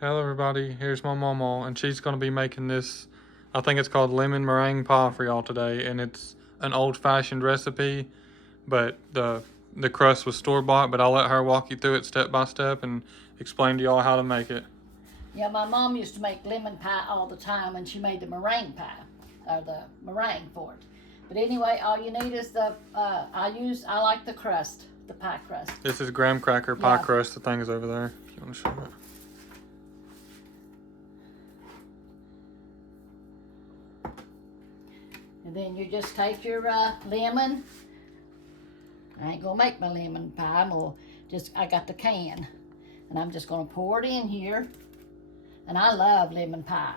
Hello everybody, here's my Mamaw, and she's going to be making this, I think it's called lemon meringue pie for y'all today, and it's an old-fashioned recipe, but the crust was store-bought, but I'll let her walk you through it step by step and explain to y'all how to make it. Yeah, my mom used to make lemon pie all the time, and she made the meringue pie, or the meringue for it. But anyway, all you need is the, I like the crust, the pie crust. This is graham cracker pie crust, the thing is over there, if you want to show it. And then you just take your lemon. I ain't gonna make my lemon pie, I got the can. And I'm just gonna pour it in here. And I love lemon pie.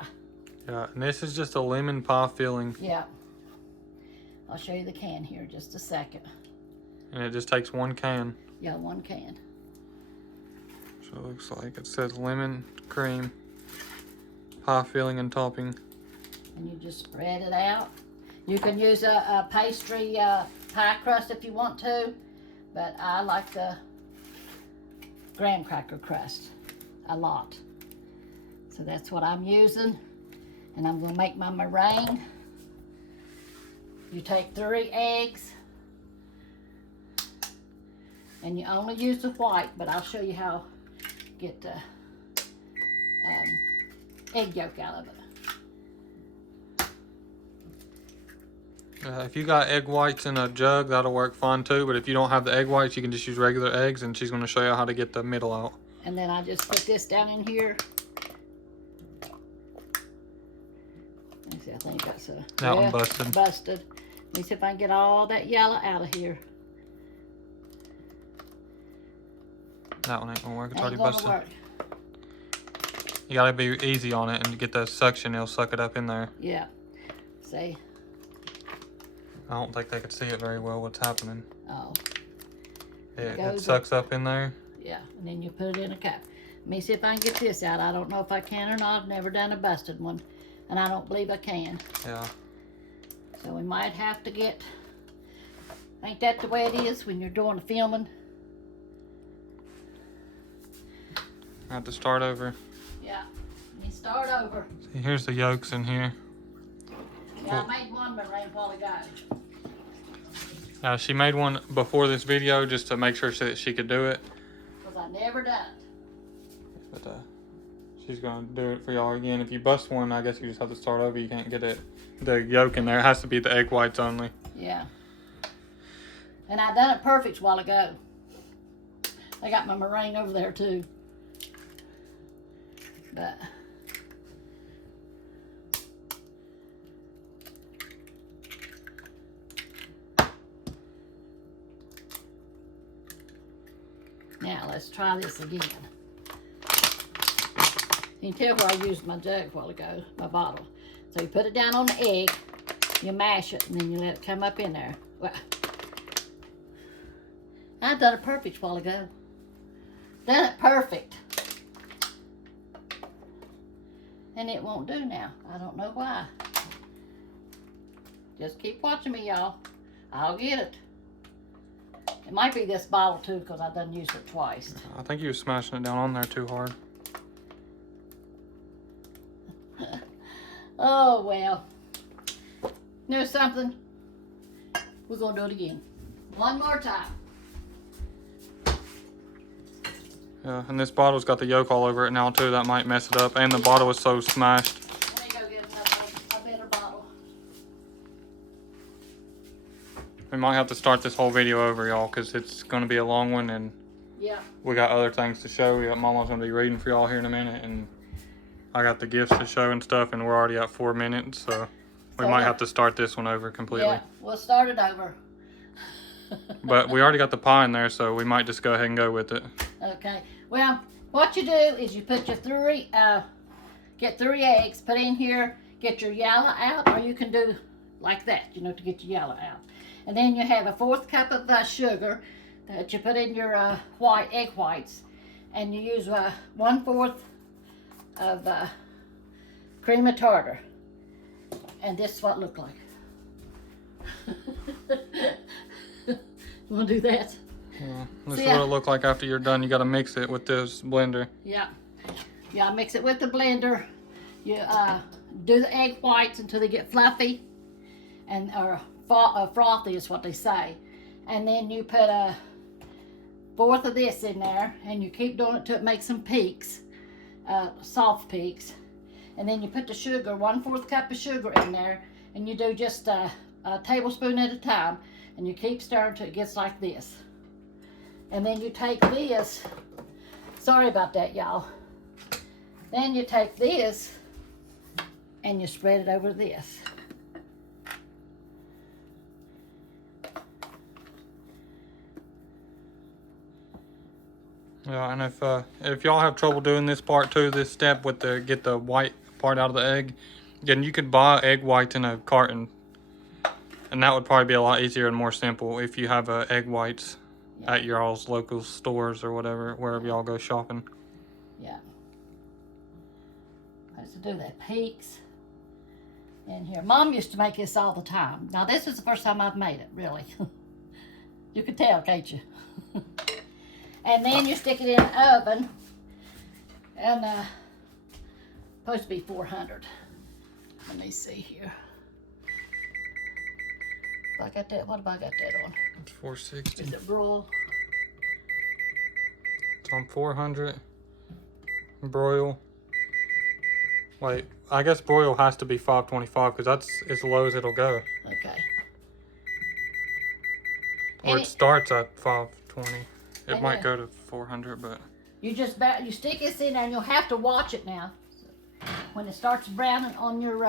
Yeah, and this is just a lemon pie filling. Yeah. I'll show you the can here in just a second. And it just takes one can. Yeah, one can. So it looks like it says lemon, cream, pie filling and topping. And you just spread it out. You can use a pastry pie crust if you want to, but I like the graham cracker crust a lot. So that's what I'm using. And I'm gonna make my meringue. You take 3 eggs, and you only use the white, but I'll show you how to get the egg yolk out of it. If you got egg whites in a jug, that'll work fine too. But if you don't have the egg whites, you can just use regular eggs, and she's going to show you how to get the middle out. And then I just put this down in here. Let me see, I think that's that one busted. Busted. Let me see if I can get all that yellow out of here. That one ain't going to work. It's already busted. Work. You got to be easy on it and get that suction. It'll suck it up in there. Yeah. See? I don't think they could see it very well what's happening. Oh. It sucks up in there. Yeah, and then you put it in a cup. Let me see if I can get this out. I don't know if I can or not. I've never done a busted one, and I don't believe I can. Yeah. So we might have to get, ain't that the way it is when you're doing the filming? I have to start over. Yeah, let me start over. See, here's the yolks in here. Yeah, I made one meringue while ago. She made one before this video just to make sure that she could do it. Because I never done it. But she's going to do it for y'all again. If you bust one, I guess you just have to start over. You can't get the yolk in there. It has to be the egg whites only. Yeah. And I done it perfect a while ago. I got my meringue over there too. But now let's try this again. You can tell where I used my jug a while ago, my bottle. So you put it down on the egg, you mash it, and then you let it come up in there. Well, I done it perfect a while ago. Done it perfect. And it won't do now. I don't know why. Just keep watching me, y'all. I'll get it. It might be this bottle too, because I done used it twice. I think you were smashing it down on there too hard. Oh, well. You know something? We're going to do it again. One more time. Yeah, and this bottle's got the yolk all over it now too. That might mess it up. And the bottle is so smashed. Let me go get a better bottle. We might have to start this whole video over, y'all, because it's going to be a long one, and Yeah. we got other things to show. Mama's going to be reading for y'all here in a minute, and I got the gifts to show and stuff, and we're already at 4 minutes, so we might have to start this one over completely. Yeah, we'll start it over. But we already got the pie in there, so we might just go ahead and go with it. Okay. Well, what you do is you put your get 3 eggs, put in here, get your yellow out, or you can do like that, you know, to get your yellow out. And then you have a 1/4 cup of sugar that you put in your egg whites, and you use 1/4 of cream of tartar. And this is what it looked like. You want to do that? Yeah. This is what it look like after you're done. You got to mix it with this blender. Yeah. Yeah, mix it with the blender. You do the egg whites until they get fluffy and frothy is what they say. And then you put a fourth of this in there, and you keep doing it till it makes some peaks, soft peaks. And then you put the sugar, 1/4 cup of sugar in there, and you do just a tablespoon at a time, and you keep stirring till it gets like this. And then you take this, sorry about that, y'all. Then you take this and you spread it over this. Yeah, and if y'all have trouble doing this part too, this step with the get the white part out of the egg, then you could buy egg whites in a carton, and that would probably be a lot easier and more simple if you have egg whites at your all's local stores or whatever, wherever y'all go shopping. Yeah. I used to do that peaks in here. Mom used to make this all the time. Now this is the first time I've made it, really. You can tell, can't you? And then you stick it in the oven, and supposed to be 400. Let me see here. If I got that, what have I got that on? It's 460. Is it broil? It's on 400. Broil. Wait, I guess broil has to be 525 because that's as low as it'll go. Okay. Or it starts at 520. It And might go to 400, but you just you stick this in there, and you'll have to watch it now. When it starts browning on your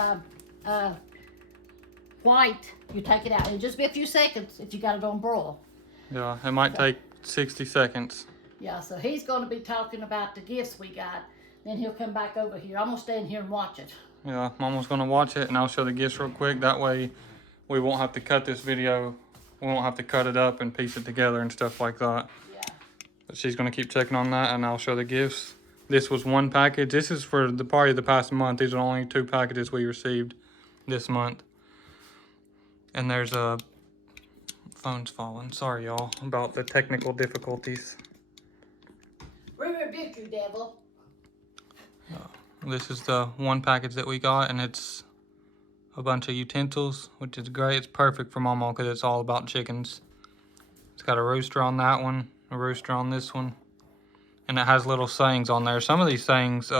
white, you take it out. It'll just be a few seconds if you got it on broil. yeah, it might take 60 seconds. Yeah, so he's going to be talking about the gifts we got. Then he'll come back over here. I'm going to stand here and watch it. Yeah, Mama's gonna watch it, and I'll show the gifts real quick. That way, we won't have to cut this video. We won't have to cut it up and piece it together and stuff like that. Yeah. But she's gonna keep checking on that, and I'll show the gifts. This was one package. This is for probably the past month. These are only 2 packages we received this month. And there's a phone's falling. Sorry, y'all, about the technical difficulties. We rebuke you, devil. This is the one package that we got, and it's a bunch of utensils, which is great. It's perfect for Mamaw because it's all about chickens. It's got a rooster on that one, a rooster on this one, and it has little sayings on there. Some of these sayings,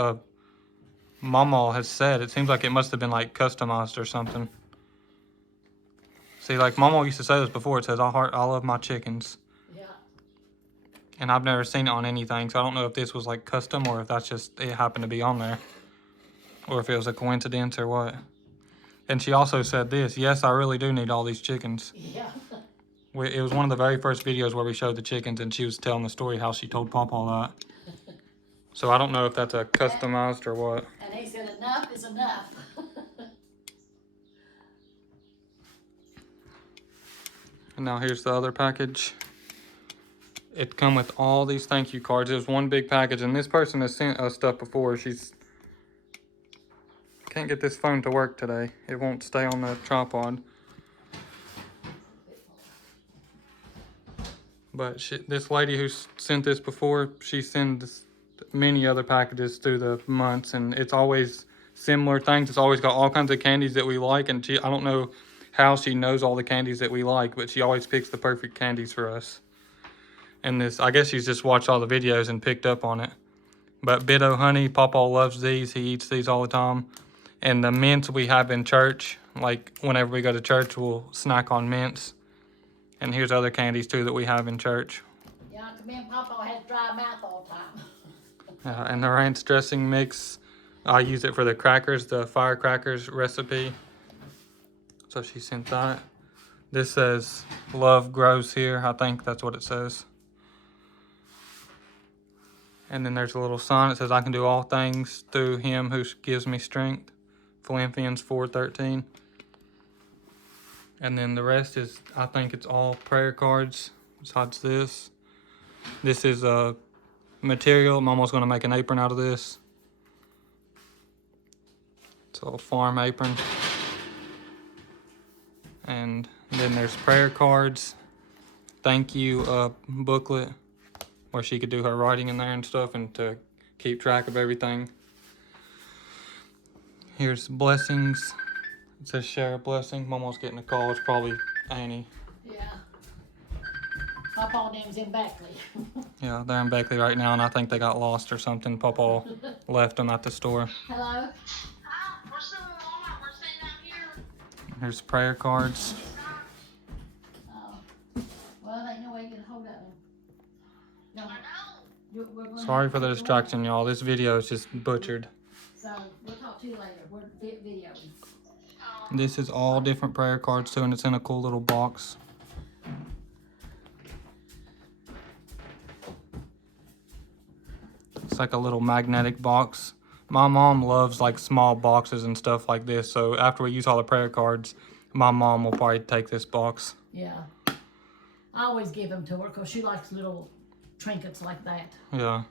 Mamaw has said. It seems like it must have been like customized or something. See, like Mamaw used to say this before. It says, I love my chickens. Yeah. And I've never seen it on anything, so I don't know if this was like custom or if that's just, it happened to be on there. Or if it was a coincidence or what. And she also said this, yes, I really do need all these chickens. Yeah. It was one of the very first videos where we showed the chickens, and she was telling the story how she told Pawpaw that. So I don't know if that's a customized or what. And he said enough is enough. And now here's the other package. It come with all these thank you cards. It was one big package, and this person has sent us stuff before. Can't get this phone to work today. It won't stay on the tripod. But this lady who sent this before, she sends many other packages through the months, and it's always similar things. It's always got all kinds of candies that we like, and I don't know how she knows all the candies that we like, but she always picks the perfect candies for us. And this, I guess she's just watched all the videos and picked up on it. But Biddo Honey, Pawpaw loves these. He eats these all the time. And the mints we have in church, like whenever we go to church, we'll snack on mints. And here's other candies too that we have in church. Yeah, me and Papa had dry mouth all the time. And the ranch dressing mix, I use it for the crackers, the firecrackers recipe. So she sent that. This says, love grows here. I think that's what it says. And then there's a little sign. It says, I can do all things through him who gives me strength. Philippians 4:13. And then the rest is, I think it's all prayer cards besides this. This is a material. Mama's going to make an apron out of this. It's a little farm apron. And then there's prayer cards. Thank you booklet where she could do her writing in there and stuff, and to keep track of everything. Here's blessings. It says share a blessing. Mama's getting a call. It's probably Annie. Yeah. Papa name's in Beckley. Yeah, they're in Beckley right now, and I think they got lost or something. Papa left them at the store. Hello? We're still in Walmart. We're staying out here. Here's prayer cards. Oh. Well, ain't no way you get a hold of them. No. I know. We're gonna Sorry have for to the take distraction, y'all. This video is just butchered. So, we'll talk to you later. We're videoing. This is all different prayer cards too, and it's in a cool little box. It's like a little magnetic box. My mom loves like small boxes and stuff like this, so after we use all the prayer cards, my mom will probably take this box. Yeah. I always give them to her because she likes little trinkets like that. Yeah.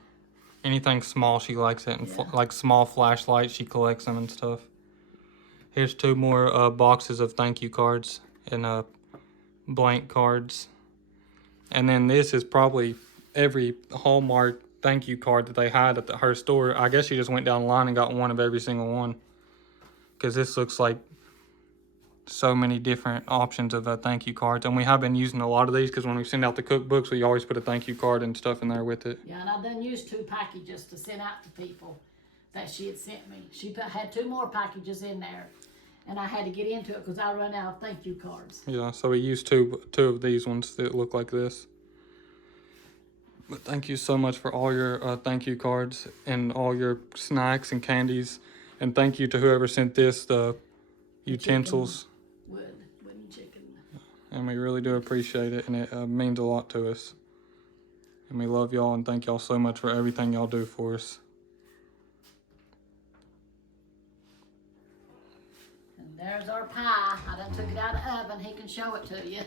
Anything small, she likes it. And Yeah. like small flashlights, she collects them and stuff. Here's 2 more boxes of thank you cards and blank cards. And then this is probably every Hallmark thank you card that they had at her store. I guess she just went down the line and got one of every single one. Because this looks like so many different options of thank you cards. And we have been using a lot of these because when we send out the cookbooks, we always put a thank you card and stuff in there with it. Yeah, and I done used 2 packages to send out to people that she had sent me. She had 2 more packages in there, and I had to get into it because I run out of thank you cards. Yeah, so we used two of these ones that look like this. But thank you so much for all your thank you cards and all your snacks and candies. And thank you to whoever sent this, the utensils. Wooden chicken. And we really do appreciate it, and it means a lot to us. And we love y'all and thank y'all so much for everything y'all do for us. And there's our pie. I done took it out of the oven. He can show it to you.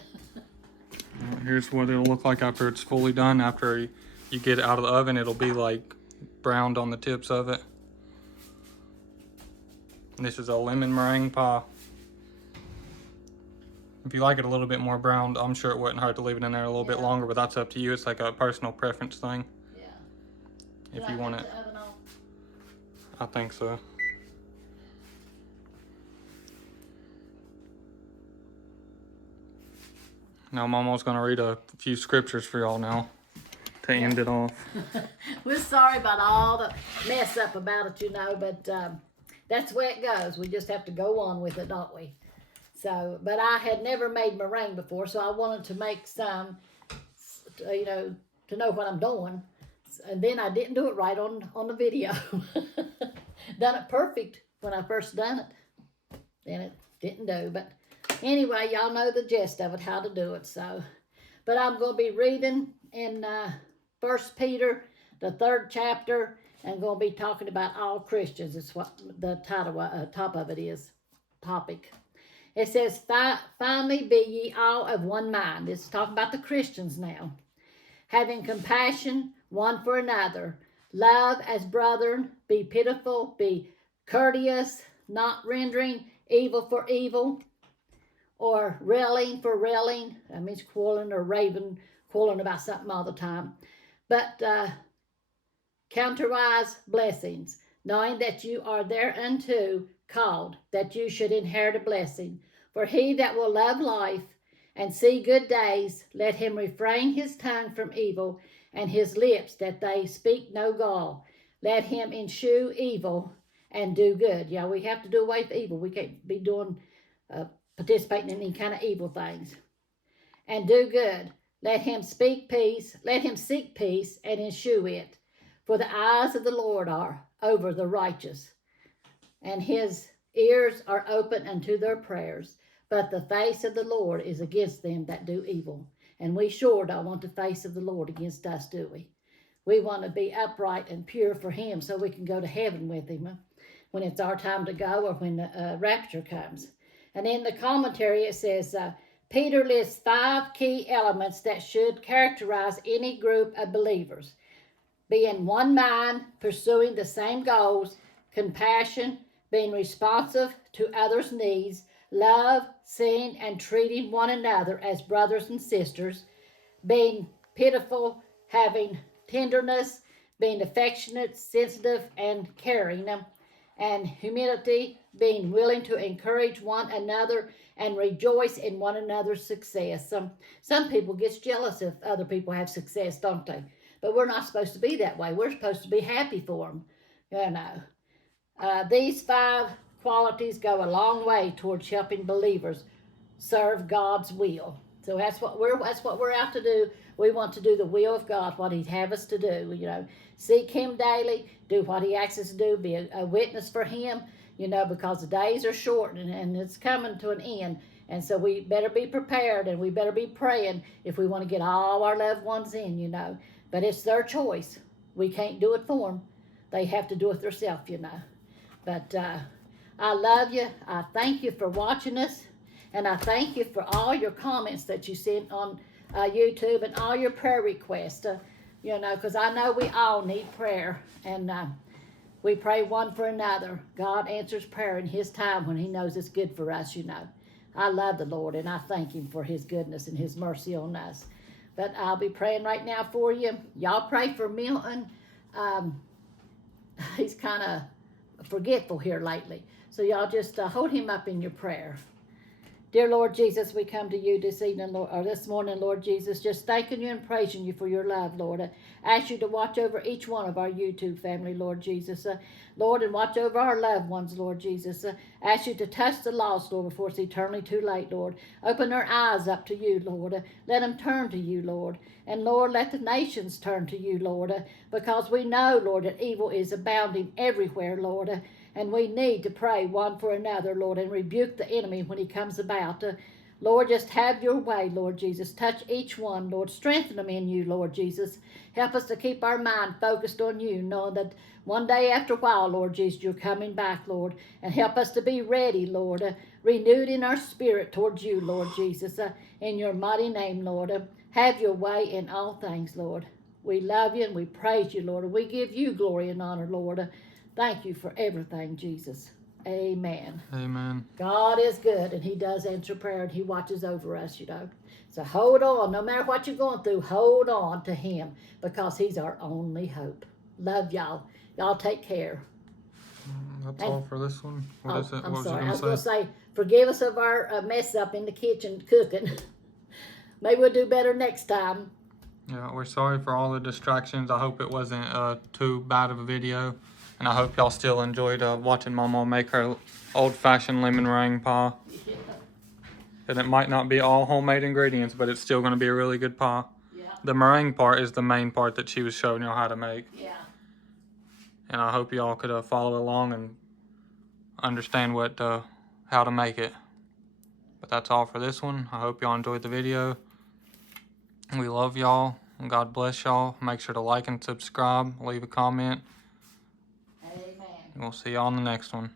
Here's what it'll look like after it's fully done. After you get it out of the oven, it'll be like browned on the tips of it. And this is a lemon meringue pie. If you like it a little bit more browned, I'm sure it wouldn't hurt to leave it in there a little bit longer, but that's up to you. It's like a personal preference thing. Yeah. If you want it. The oven on? I think so. Now Mama's gonna read a few scriptures for y'all now to end it off. We're sorry about all the mess up about it, but that's the way it goes. We just have to go on with it, don't we? So, but I had never made meringue before, so I wanted to make some, to know what I'm doing. And then I didn't do it right on the video. Done it perfect when I first done it. Then it didn't do, but anyway, y'all know the gist of it, how to do it. So, but I'm going to be reading in 1 Peter, the 3rd chapter, and going to be talking about all Christians. It's what the title, top of it is, topic. It says, finally be ye all of one mind. This is talking about the Christians now. Having compassion one for another. Love as brethren. Be pitiful. Be courteous. Not rendering evil for evil. Or railing for railing. That means quarreling or raving. Quarreling about something all the time. But counterwise blessings. Knowing that you are thereunto called, that you should inherit a blessing. For he that will love life and see good days, let him refrain his tongue from evil, and his lips that they speak no gall. Let him eschew evil and do good. Yeah, we have to do away with evil. We can't be doing, participating in any kind of evil things. And do good. Let him speak peace. Let him seek peace and eschew it. For the eyes of the Lord are over the righteous, and his ears are open unto their prayers. But the face of the Lord is against them that do evil. And we sure don't want the face of the Lord against us, do we? We want to be upright and pure for him so we can go to heaven with him when it's our time to go or when the rapture comes. And in the commentary it says, Peter lists 5 key elements that should characterize any group of believers. Being one mind, pursuing the same goals, compassion, being responsive to others' needs, love, seeing and treating one another as brothers and sisters, being pitiful, having tenderness, being affectionate, sensitive, and caring, and humility, being willing to encourage one another and rejoice in one another's success. Some people get jealous if other people have success, don't they? But we're not supposed to be that way. We're supposed to be happy for them. You know, these 5 qualities go a long way towards helping believers serve God's will. So that's what we're out to do. We want to do the will of God, what He'd have us to do. You know, seek Him daily, do what He asks us to do, be a witness for Him. You know, because the days are short and it's coming to an end. And so we better be prepared and we better be praying if we want to get all our loved ones in. You know, but it's their choice. We can't do it for them. They have to do it themselves. You know, but I love you. I thank you for watching us. And I thank you for all your comments that you sent on YouTube and all your prayer requests. You know, because I know we all need prayer. And we pray one for another. God answers prayer in His time when He knows it's good for us, you know. I love the Lord and I thank Him for His goodness and His mercy on us. But I'll be praying right now for you. Y'all pray for Milton. He's kind of forgetful here lately. So y'all just hold him up in your prayer. Dear Lord Jesus, we come to you this evening, Lord, or this morning, Lord Jesus, just thanking you and praising you for your love, Lord. I ask you to watch over each one of our YouTube family, Lord Jesus. Lord, and watch over our loved ones, Lord Jesus. Ask you to touch the lost, Lord, before it's eternally too late, Lord. Open their eyes up to you, Lord. Let them turn to you, Lord. And Lord, let the nations turn to you, Lord, because we know, Lord, that evil is abounding everywhere, Lord. And we need to pray one for another, Lord, and rebuke the enemy when he comes about. Lord, just have your way, Lord Jesus. Touch each one, Lord. Strengthen them in you, Lord Jesus. Help us to keep our mind focused on you, knowing that one day after a while, Lord Jesus, you're coming back, Lord. And help us to be ready, Lord, renewed in our spirit towards you, Lord Jesus. In your mighty name, Lord, have your way in all things, Lord. We love you and we praise you, Lord. And we give you glory and honor, Lord. Thank you for everything, Jesus. Amen. Amen. God is good, and He does answer prayer, and He watches over us, you know. So hold on. No matter what you're going through, hold on to Him, because He's our only hope. Love y'all. Y'all take care. That's all for this one. What is it? I'm What sorry. I you was going going to to say, forgive us of our mess up in the kitchen cooking. Maybe we'll do better next time. Yeah, we're sorry for all the distractions. I hope it wasn't too bad of a video. And I hope y'all still enjoyed watching Mamaw make her old-fashioned lemon meringue pie. And it might not be all homemade ingredients, but it's still going to be a really good pie. Yeah. The meringue part is the main part that she was showing y'all how to make. Yeah. And I hope y'all could follow along and understand what how to make it. But that's all for this one. I hope y'all enjoyed the video. We love y'all. And God bless y'all. Make sure to like and subscribe. Leave a comment. Amen. And we'll see y'all on the next one.